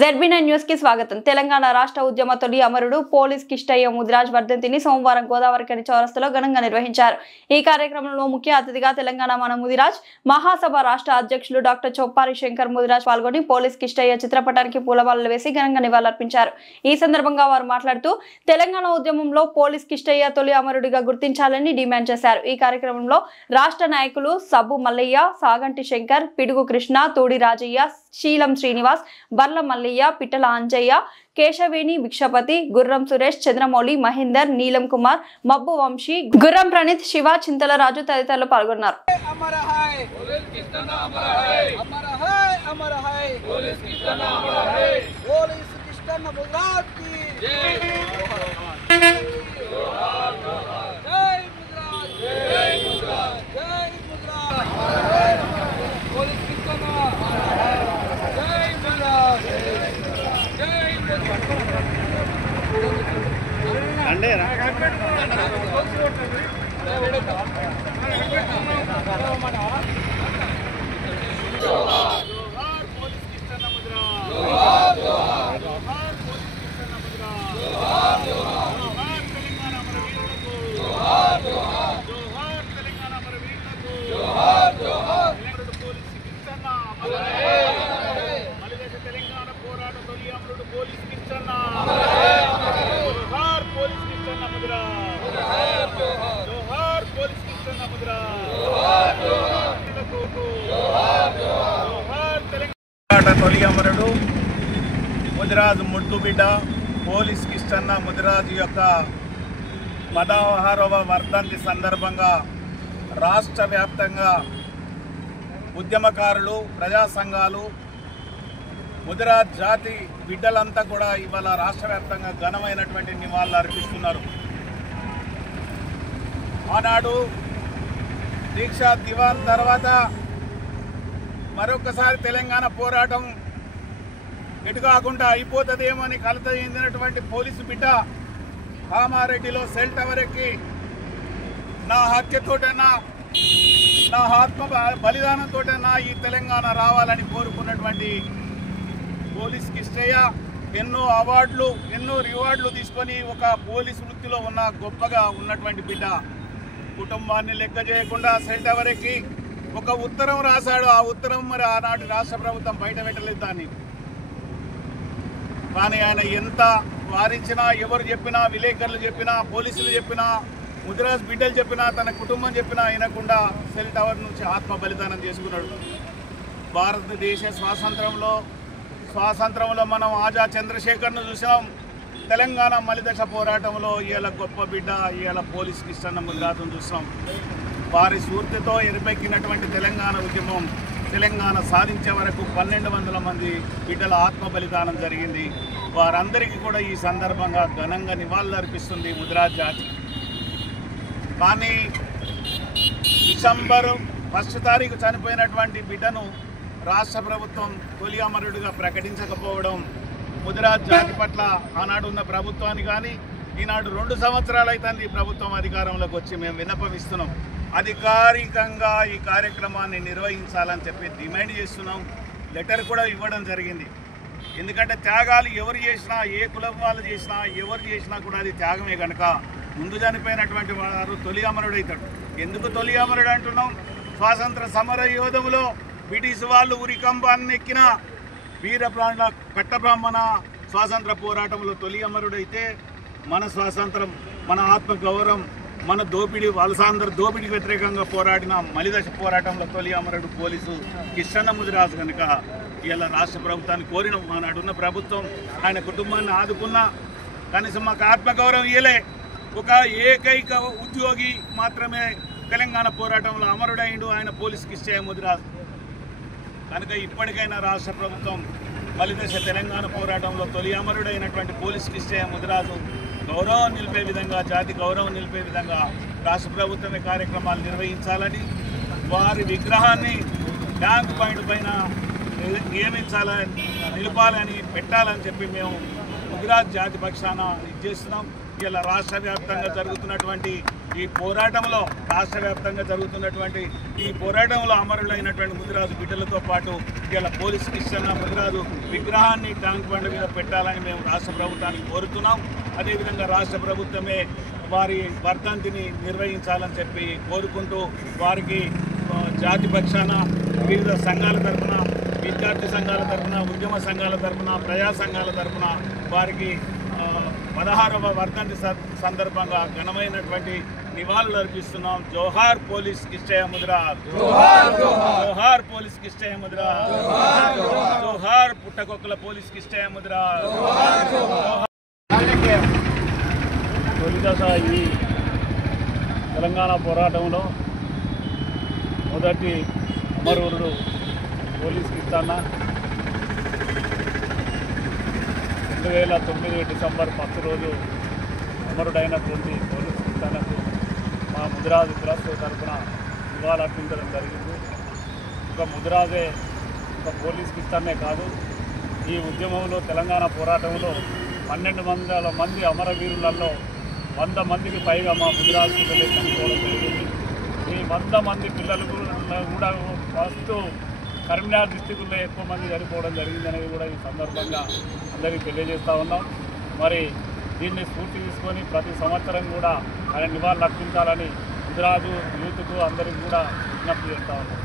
ZB9 news కి స్వాగతం. తెలంగాణ రాష్ట్ర ఉద్యమ తొలి అమరుడు పోలీస్ కిష్టయ్య ముదిరాజ్ వర్ధంతిని సోమవారం గోదావరిఖని చౌరస్తాలో ఘనంగా నిర్వహించారు. ఈ కార్యక్రమంలో ముఖ్య అతిథిగా తెలంగాణ మన ముదిరాజ్ మహాసభ రాష్ట్ర అధ్యక్షులు డాక్టర్ చొప్పారి శంకర్ ముదిరాజ్ పాల్గొని పోలీస్ కిష్టయ్య చిత్రపటానికి పూలమాలలు వేసి ఘనంగా నివాళులర్పించారు. ఈ సందర్భంగా వారు మాట్లాడుతూ తెలంగాణ ఉద్యమంలో పోలీస్ కిష్టయ్య తొలి అమరుడిగా గుర్తించాలని డిమాండ్ చేశారు. ఈ కార్యక్రమంలో రాష్ట్ర నాయకులు సబ్బు మల్లయ్య, సాగంటి శంకర్, పిడుగు కృష్ణ, తూడి రాజయ్య, శీలం శ్రీనివాస్, బర్ల మల్లయ్య, పిట్టల అంజయ్య, కేశవేణి భిక్షపతి, గుర్రం సురేష్, చంద్రమౌళి, మహేందర్, నీలం కుమార్, మబ్బు వంశీ, గుర్రం ప్రణీత్, శివ, చింతల రాజు తదితరులు పాల్గొన్నారు. తొలి అమరుడు ముదిరాజు ముద్దుబిడ్డ పోలీస్ కిష్టన్న ముదిరాజు యొక్క 16వ వర్ధంతి సందర్భంగా రాష్ట్ర వ్యాప్తంగా ఉద్యమకారులు, ప్రజా సంఘాలు, ముదిరాజ్ జాతి బిడ్డలంతా కూడా ఇవాళ రాష్ట్ర వ్యాప్తంగా ఘనమైనటువంటి నివాళులు అర్పిస్తున్నారు. ఆనాడు దీక్షా దివాన్ తర్వాత మరొకసారి తెలంగాణ పోరాటం ఎటు కాకుండా అయిపోతుందేమో అని కలత చెందినటువంటి పోలీసు బిడ్డ కామారెడ్డిలో సెల్ టవర్ ఎక్కి నా హత్యతోటైనా, నా ఆత్మ బలిదానంతోటైనా ఈ తెలంగాణ రావాలని కోరుకున్నటువంటి పోలీస్ కిష్టయ్య ఎన్నో అవార్డులు, ఎన్నో రివార్డులు తీసుకొని ఒక పోలీసు వృత్తిలో ఉన్న గొప్పగా ఉన్నటువంటి బిడ్డ కుటుంబాన్ని లెక్క చేయకుండా సెల్ టవర్ ఎక్కి ఒక ఉత్తరం రాశాడు. ఆ ఉత్తరం మరి ఆనాటి రాష్ట్ర ప్రభుత్వం బయట పెట్టలేదు దాన్ని. కానీ ఆయన ఎంత వారించినా, ఎవరు చెప్పినా, విలేకరులు చెప్పినా, పోలీసులు చెప్పినా, ముదిరాజ్ బిడ్డలు చెప్పినా, తన కుటుంబం చెప్పినా వినకుండా సెల్ టవర్ నుంచి ఆత్మ బలిదానం చేసుకున్నాడు. భారతదేశ స్వాతంత్రంలో మనం ఆజాద్ చంద్రశేఖర్ను చూసినాం. తెలంగాణ మలిదశ పోరాటంలో ఇవాళ గొప్ప బిడ్డ, ఇవాళ పోలీస్ కిష్టన్న ముదిరాజును చూసినాం. వారి స్ఫూర్తితో ఎరుపెక్కినటువంటి తెలంగాణ ఉద్యమం తెలంగాణ సాధించే వరకు 1200 మంది బిడ్డల ఆత్మ బలిదానం జరిగింది. వారందరికీ కూడా ఈ సందర్భంగా ఘనంగా నివాళులు అర్పిస్తుంది ముదిరాజ్ జాతి. కానీ డిసెంబర్ 1వ తారీఖు చనిపోయినటువంటి బిడ్డను రాష్ట్ర ప్రభుత్వం తొలి అమరుడిగా ప్రకటించకపోవడం ముదిరాజ్ జాతి పట్ల ఆనాడున్న ప్రభుత్వాన్ని కానీ ఈనాడు 2 సంవత్సరాలు అవుతుంది ఈ ప్రభుత్వం అధికారంలోకి వచ్చి మేము విన్నపమిస్తున్నాం. అధికారికంగా ఈ కార్యక్రమాన్ని నిర్వహించాలని చెప్పి డిమాండ్ చేస్తున్నాం. లెటర్ కూడా ఇవ్వడం జరిగింది. ఎందుకంటే త్యాగాలు ఎవరు చేసినా, ఏ కులం వాళ్ళు చేసినా, ఎవరు చేసినా కూడా అది త్యాగమే కనుక ముందు చనిపోయినటువంటి వారు తొలి అమరుడు అవుతాడు. ఎందుకు తొలి అమరుడు అంటున్నాం? స్వాతంత్ర సమర యోధములో బ్రిటిష్ వాళ్ళు ఉరికంబాన్ని ఎక్కిన వీరప్రాణ పట్టబ్రాహ్మణ స్వాతంత్ర పోరాటంలో తొలి అమరుడైతే మన స్వాతంత్రం, మన ఆత్మగౌరవం, మన దోపిడీ, వలసాంధ్ర దోపిడీకి వ్యతిరేకంగా పోరాడిన మలిదశ పోరాటంలో తొలి అమరుడు పోలీసు కిష్టన్న ముదిరాజు కనుక ఇలా రాష్ట్ర ప్రభుత్వాన్ని కోరిన ఆనాడున్న ప్రభుత్వం ఆయన కుటుంబాన్ని ఆదుకున్నా కనీసం మాకు ఆత్మగౌరవం ఇయ్యలే. ఒక ఏకైక ఉద్యోగి మాత్రమే తెలంగాణ పోరాటంలో అమరుడైండు, ఆయన పోలీసు కిష్టయ్య ముదిరాజు కనుక ఇప్పటికైనా రాష్ట్ర ప్రభుత్వం మలిదశ తెలంగాణ పోరాటంలో తొలి అమరుడైనటువంటి పోలీసు కిష్టయ్య ముదిరాజు గౌరవం నిలిపే విధంగా, జాతి గౌరవం నిలిపే విధంగా రాష్ట్ర ప్రభుత్వమే కార్యక్రమాలు నిర్వహించాలని, వారి విగ్రహాన్ని ట్యాంక్ పాయింట్ పైన నియమించాలని, నిలపాలని, పెట్టాలని చెప్పి మేము ముదిరాజ్ జాతి పక్షాన చేస్తున్నాం. ఇలా రాష్ట్ర వ్యాప్తంగా జరుగుతున్నటువంటి ఈ పోరాటంలో అమరులైనటువంటి ముదిరాజు బిడ్డలతో పాటు ఇలా పోలీస్ కిష్టన్న ముదిరాజు విగ్రహాన్ని ట్యాంక్ బండ్ మీద పెట్టాలని మేము రాష్ట్ర ప్రభుత్వానికి కోరుతున్నాం. అదేవిధంగా రాష్ట్ర ప్రభుత్వమే వారి వర్ధంతిని నిర్వహించాలని చెప్పి కోరుకుంటూ వారికి జాతి పక్షాన వివిధ సంఘాల తరఫున, విద్యార్థి సంఘాల తరఫున, ఉద్యమ సంఘాల తరఫున, ప్రజా సంఘాల తరఫున వారికి 16వ వర్ధంతి సందర్భంగా ఘనమైనటువంటి నివాళులు అర్పిస్తున్నాం. జోహార్ పోలీస్ కిష్టయ్య ముదిరాజ్, జోహార్ పోలీస్ కిష్టయ్య ముదిరాజ్, జోహార్ పుట్టకొక్కల పోలీస్ కిష్టయ్య ముదిరాజ్. తొలిదశ ఈ తెలంగాణ పోరాటంలో మొదటి అమరవీరుడు పోలీస్ కిష్టన్న 2009 డిసెంబర్ 10 రోజు అమరుడైనటువంటి పోలీస్ కిష్టన్నకు మా ముదిరాజు కులస్తుల తరఫున నివాళులర్పించడం జరిగింది. ఒక ముదిరాజే ఒక పోలీస్ కిష్టన్నే కాదు, ఈ ఉద్యమంలో తెలంగాణ పోరాటంలో 1200 మంది అమరవీరులలో 100 మందికి పైగా మా ముదిరాజు పిల్లలే చనిపోవడం జరిగింది. ఈ 100 మంది పిల్లలు కూడా ఫస్ట్ కరీంనగర్ డిస్టిక్లో ఎక్కువ మంది చనిపోవడం జరిగిందనేది కూడా ఈ సందర్భంగా అందరికీ తెలియజేస్తూ ఉన్నాం. మరి దీన్ని స్ఫూర్తి తీసుకొని ప్రతి సంవత్సరం కూడా ఆయన నివాళులు అర్పించాలని ముదిరాజు యూత్కు అందరికీ కూడా విజ్ఞప్తి చేస్తూ ఉన్నాం.